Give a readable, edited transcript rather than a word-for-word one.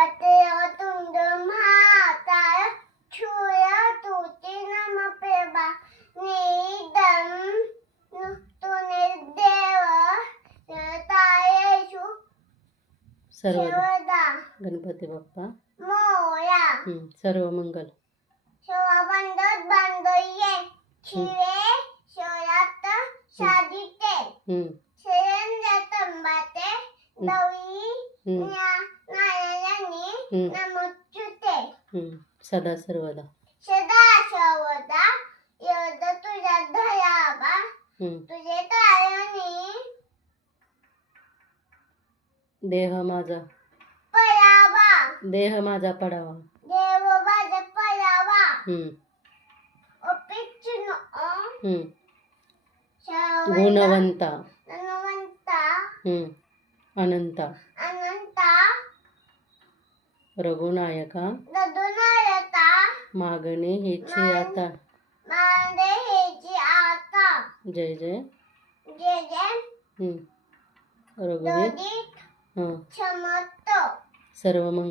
तुंड महाकाय छुया तुझे नम पेबा निदम तुने देव तायेषु सर्वदा गणपती बाप्पा मोया सर्व मंगल शोभाबंदर बांधये शिवे शोयात शादिते शयन तंबाते दवी नारायणी नमुच्युते सदा सर्वदा योद तुझ्या दयाबा तुझे तारणी देह माझा पडावा देव माझा पडावा अपेक्षिनो गुणवंता धनवंता अनंता अनंता रघुनायका ददुनायता मागणे हेची आता मांदे हेची आता जय जय जय जय रघुवीर क्षमतो सर्व मंगल